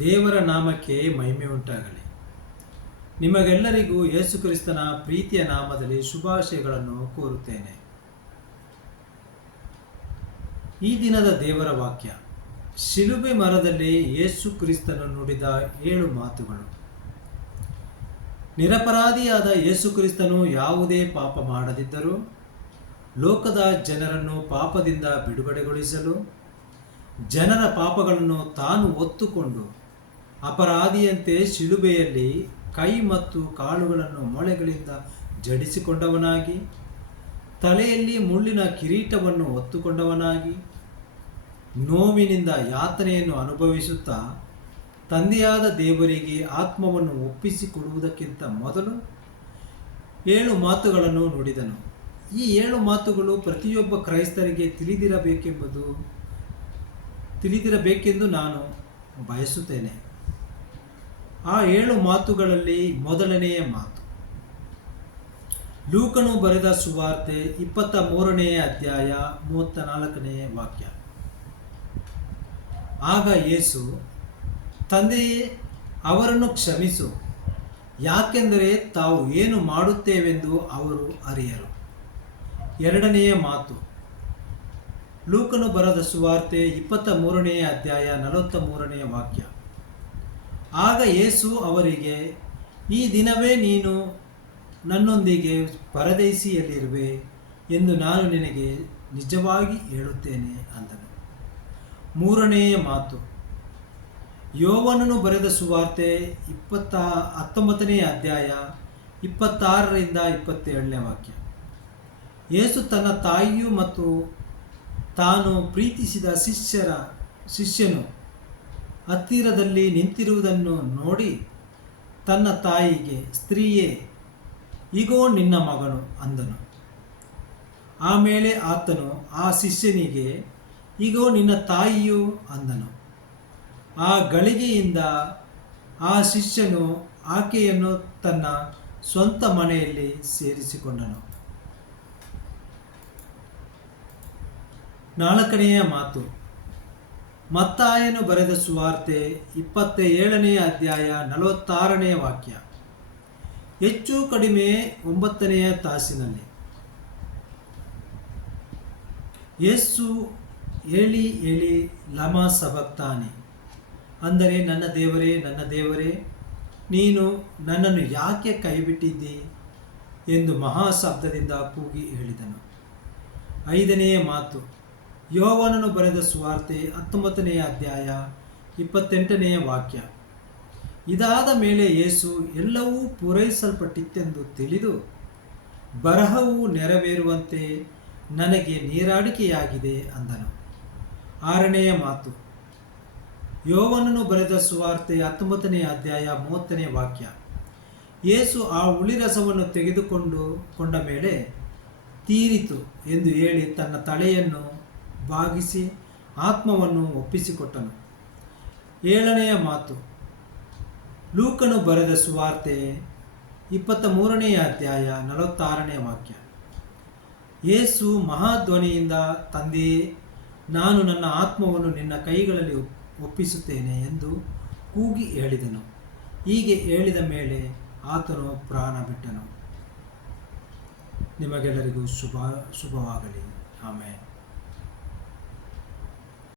ದೇವರ ನಾಮಕ್ಕೆ ಮಹಿಮೆ ಉಂಟಾಗಲಿ. ನಿಮಗೆಲ್ಲರಿಗೂ ಯೇಸು ಕ್ರಿಸ್ತನ ಪ್ರೀತಿಯ ನಾಮದಲ್ಲಿ ಶುಭಾಶಯಗಳನ್ನು ಕೋರುತ್ತೇನೆ. ಈ ದಿನದ ದೇವರ ವಾಕ್ಯ, ಶಿಲುಬೆ ಮರದಲ್ಲಿ ಯೇಸು ಕ್ರಿಸ್ತನು ನುಡಿದ 7 ಮಾತುಗಳು. ನಿರಪರಾಧಿಯಾದ ಯೇಸು ಕ್ರಿಸ್ತನು ಯಾವುದೇ ಪಾಪ ಮಾಡದಿದ್ದರೂ ಲೋಕದ ಜನರನ್ನು ಪಾಪದಿಂದ ಬಿಡುಗಡೆಗೊಳಿಸಲು ಜನರ ಪಾಪಗಳನ್ನು ತಾನು ಹೊತ್ತುಕೊಂಡು ಅಪರಾಧಿಯಂತೆ ಶಿಲುಬೆಯಲ್ಲಿ ಕೈ ಮತ್ತು ಕಾಲುಗಳನ್ನು ಮೊಳೆಗಳಿಂದ ಜಡಿಸಿಕೊಂಡವನಾಗಿ, ತಲೆಯಲ್ಲಿ ಮುಳ್ಳಿನ ಕಿರೀಟವನ್ನು ಹೊತ್ತುಕೊಂಡವನಾಗಿ, ನೋವಿನಿಂದ ಯಾತನೆಯನ್ನು ಅನುಭವಿಸುತ್ತಾ ತಂದೆಯಾದ ದೇವರಿಗೆ ಆತ್ಮವನ್ನು ಒಪ್ಪಿಸಿಕೊಡುವುದಕ್ಕಿಂತ ಮೊದಲು 7 ಮಾತುಗಳನ್ನು ನುಡಿದನು. ಈ 7 ಮಾತುಗಳು ಪ್ರತಿಯೊಬ್ಬ ಕ್ರೈಸ್ತರಿಗೆ ತಿಳಿದಿರಬೇಕೆಂದು ನಾನು ಬಯಸುತ್ತೇನೆ. ಆ 7 ಮಾತುಗಳಲ್ಲಿ ಮೊದಲನೆಯ ಮಾತು, ಲೂಕನು ಬರೆದ ಸುವಾರ್ತೆ 23ನೇ ಅಧ್ಯಾಯ 34ನೇ ವಾಕ್ಯ. ಆಗ ಯೇಸು, ತಂದೆಯೇ, ಅವರನ್ನು ಕ್ಷಮಿಸು, ಯಾಕೆಂದರೆ ತಾವು ಏನು ಮಾಡುತ್ತೇವೆಂದು ಅವರು ಅರಿಯರು. ಎರಡನೆಯ ಮಾತು, ಲೂಕನು ಬರೆದ ಸುವಾರ್ತೆ 23ನೇ ಅಧ್ಯಾಯ 43ನೇ ವಾಕ್ಯ. ಆಗ ಯೇಸು ಅವರಿಗೆ, ಈ ದಿನವೇ ನೀನು ನನ್ನೊಂದಿಗೆ ಪರದೈಸಿಯಲ್ಲಿರುವೆ ಎಂದು ನಾನು ನಿನಗೆ ನಿಜವಾಗಿ ಹೇಳುತ್ತೇನೆ ಅಂದನು. ಮೂರನೆಯ ಮಾತು, ಯೋವನನು ಬರೆದ ಸುವಾರ್ತೆ 19ನೇ ಅಧ್ಯಾಯ 26ರಿಂದ 27ನೇ ವಾಕ್ಯ. ಯೇಸು ತನ್ನ ತಾಯಿಯು ಮತ್ತು ತಾನು ಪ್ರೀತಿಸಿದ ಶಿಷ್ಯನು ಹತ್ತಿರದಲ್ಲಿ ನಿಂತಿರುವುದನ್ನು ನೋಡಿ ತನ್ನ ತಾಯಿಗೆ, ಸ್ತ್ರೀಯೇ, ಇಗೋ ನಿನ್ನ ಮಗನು ಅಂದನು. ಆಮೇಲೆ ಆತನು ಆ ಶಿಷ್ಯನಿಗೆ, ಇಗೋ ನಿನ್ನ ತಾಯಿಯು ಅಂದನು. ಆ ಗಳಿಗೆಯಿಂದ ಆ ಶಿಷ್ಯನು ಆಕೆಯನ್ನು ತನ್ನ ಸ್ವಂತ ಮನೆಯಲ್ಲಿ ಸೇರಿಸಿಕೊಂಡನು. 4ನೆಯ ಮಾತು, ಮತ್ತಾಯನು ಬರೆದ ಸುವಾರ್ತೆ 27ನೇ ಅಧ್ಯಾಯ 46ನೇ ವಾಕ್ಯ. ಹೆಚ್ಚು ಕಡಿಮೆ 9ನೆಯ ತಾಸಿನಲ್ಲಿ ಯೇಸು, ಏಲಿ ಏಲಿ ಲಮಾ ಸಬಕ್ತಾನಿ, ಅಂದರೆ ನನ್ನ ದೇವರೇ, ನನ್ನ ದೇವರೇ, ನೀನು ನನ್ನನ್ನು ಯಾಕೆ ಕೈಬಿಟ್ಟಿದ್ದಿ ಎಂದು ಮಹಾಶಬ್ದದಿಂದ ಕೂಗಿ ಹೇಳಿದನು. 5ನೆಯ ಮಾತು, ಯೋಹಾನನು ಬರೆದ ಸುವಾರ್ತೆ 19ನೇ ಅಧ್ಯಾಯ 28ನೇ ವಾಕ್ಯ. ಇದಾದ ಮೇಲೆ ಯೇಸು ಎಲ್ಲವೂ ಪೂರೈಸಲ್ಪಟ್ಟಿತೆಂದು ತಿಳಿದು, ಬರಹವು ನೆರವೇರುವಂತೆ ನನಗೆ ನೀರಾಡಿಕೆಯಾಗಿದೆ ಅಂದನು. 6ನೆಯ ಮಾತು, ಯೋಹಾನನು ಬರೆದ ಸುವಾರ್ತೆ 19ನೇ ಅಧ್ಯಾಯ 30ನೇ ವಾಕ್ಯ. ಯೇಸು ಆ ಹುಳಿರಸವನ್ನು ತೆಗೆದುಕೊಂಡ ಮೇಲೆ ತೀರಿತು ಎಂದು ಹೇಳಿ ತನ್ನ ತಲೆಯನ್ನು ಬಾಗಿಸಿ ಆತ್ಮವನ್ನು ಒಪ್ಪಿಸಿಕೊಟ್ಟನು. 7ನೆಯ ಮಾತು, ಲೂಕನು ಬರೆದ ಸುವಾರ್ತೆ 23ನೇ ಅಧ್ಯಾಯ 46ನೇ ವಾಕ್ಯ. ಯೇಸು ಮಹಾಧ್ವನಿಯಿಂದ, ತಂದೆಯೇ, ನಾನು ನನ್ನ ಆತ್ಮವನ್ನು ನಿನ್ನ ಕೈಗಳಲ್ಲಿ ಒಪ್ಪಿಸುತ್ತೇನೆ ಎಂದು ಕೂಗಿ ಹೇಳಿದನು. ಹೀಗೆ ಹೇಳಿದ ಮೇಲೆ ಆತನು ಪ್ರಾಣ ಬಿಟ್ಟನು. ನಿಮಗೆಲ್ಲರಿಗೂ ಶುಭವಾಗಲಿ. ಆಮೇಲೆ